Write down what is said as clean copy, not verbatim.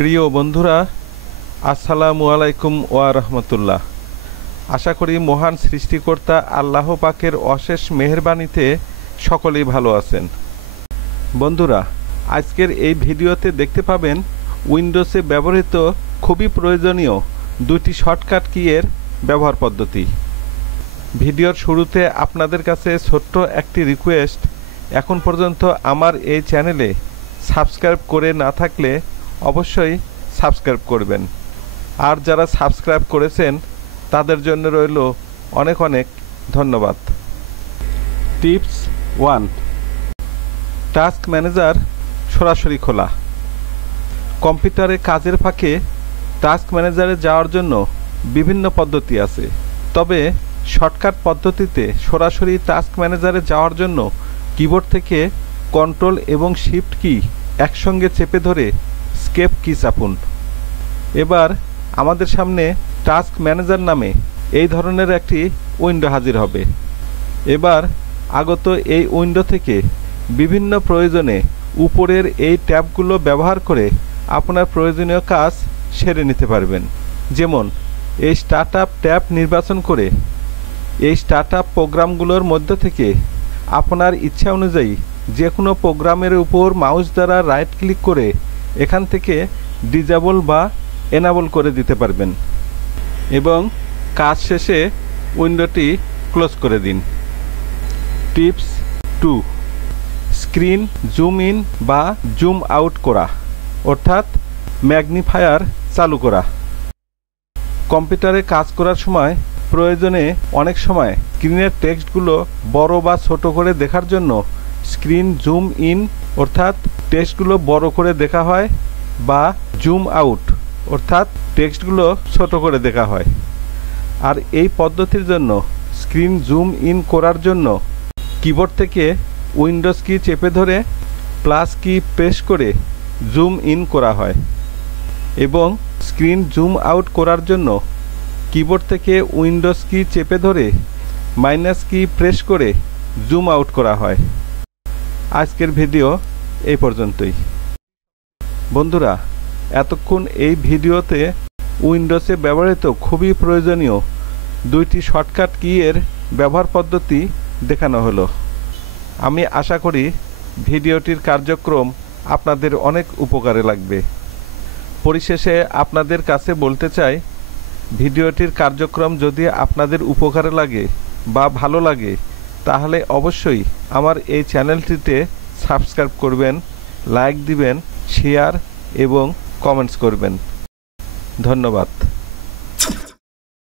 প্রিয় বন্ধুরা, আসসালামু আলাইকুম ওয়া রাহমাতুল্লাহ। আশা করি মহান সৃষ্টিকর্তা আল্লাহ পাকের অশেষ মেহেরবানিতে সকলেই ভালো আছেন। বন্ধুরা, আজকের এই ভিডিওতে দেখতে পাবেন উইন্ডোজে ব্যবহৃত খুবই প্রয়োজনীয় দুটি শর্টকাট কিয়ের ব্যবহার পদ্ধতি। ভিডিওর শুরুতে আপনাদের কাছে ছোট্ট একটি রিকোয়েস্ট, এখন পর্যন্ত আমার এই চ্যানেলে সাবস্ক্রাইব করে না থাকলে অবশ্যই সাবস্ক্রাইব করবেন, আর যারা সাবস্ক্রাইব করেছেন তাদের জন্য রইল অনেক অনেক ধন্যবাদ। টিপস 1, টাস্ক ম্যানেজার সরাসরি খোলা। কম্পিউটারে কাজের ফাঁকে টাস্ক ম্যানেজারে যাওয়ার জন্য বিভিন্ন পদ্ধতি আছে, তবে শর্টকাট পদ্ধতিতে সরাসরি টাস্ক ম্যানেজারে যাওয়ার জন্য কিবোর্ড থেকে কন্ট্রোল এবং শিফট কি একসঙ্গে চেপে ধরে স্কেপ কি চাপুন। এবার আমাদের সামনে টাস্ক ম্যানেজার নামে এই ধরনের একটি উইন্ডো হাজির হবে। এবার আগত এই উইন্ডো থেকে বিভিন্ন প্রয়োজনে উপরের এই ট্যাবগুলো ব্যবহার করে আপনার প্রয়োজনীয় কাজ সেরে নিতে পারবেন। যেমন এই স্টার্টআপ ট্যাব নির্বাচন করে এই স্টার্টআপ প্রোগ্রামগুলোর মধ্য থেকে আপনার ইচ্ছা অনুযায়ী যে কোনো প্রোগ্রামের উপর মাউস দ্বারা রাইট ক্লিক করে এখান থেকে ডিজেবল বা এনাবল করে দিতে পারবেন এবং কাজ শেষে উইন্ডোটি ক্লোজ করে দিন। টিপস 2, স্ক্রিন জুম ইন বা জুম আউট করা, অর্থাৎ ম্যাগনিফায়ার চালু করা। কম্পিউটারে কাজ করার সময় প্রয়োজনে অনেক সময় স্ক্রিনের টেক্সটগুলো বড় বা ছোট করে দেখার জন্য স্ক্রিন জুম ইন অর্থাৎ টেক্সটগুলো বড় করে দেখা হয়, বা জুম আউট অর্থাৎ টেক্সটগুলো ছোট করে দেখা হয়। আর এই পদ্ধতির জন্য স্ক্রিন জুম ইন করার জন্য কিবোর্ড থেকে উইন্ডোজ কি চেপে ধরে প্লাস কি প্রেস করে জুম ইন করা হয়, এবং স্ক্রিন জুম আউট করার জন্য কিবোর্ড থেকে উইন্ডোজ কি চেপে ধরে মাইনাস কি প্রেস করে জুম আউট করা হয়। আজকের ভিডিও এই পর্যন্তই। বন্ধুরা, এতক্ষণ এই ভিডিওতে উইন্ডোজে ব্যবহৃত খুবই প্রয়োজনীয় দুইটি শর্টকাট কিয়ের ব্যবহার পদ্ধতি দেখানো হলো। আমি আশা করি ভিডিওটির কার্যক্রম আপনাদের অনেক উপকারে লাগবে। পরিশেষে আপনাদের কাছে বলতে চাই, ভিডিওটির কার্যক্রম যদি আপনাদের উপকারে লাগে বা ভালো লাগে তাহলে অবশ্যই আমার এই চ্যানেলটিতে সাবস্ক্রাইব করবেন, লাইক দিবেন, শেয়ার এবং কমেন্টস করবেন। ধন্যবাদ।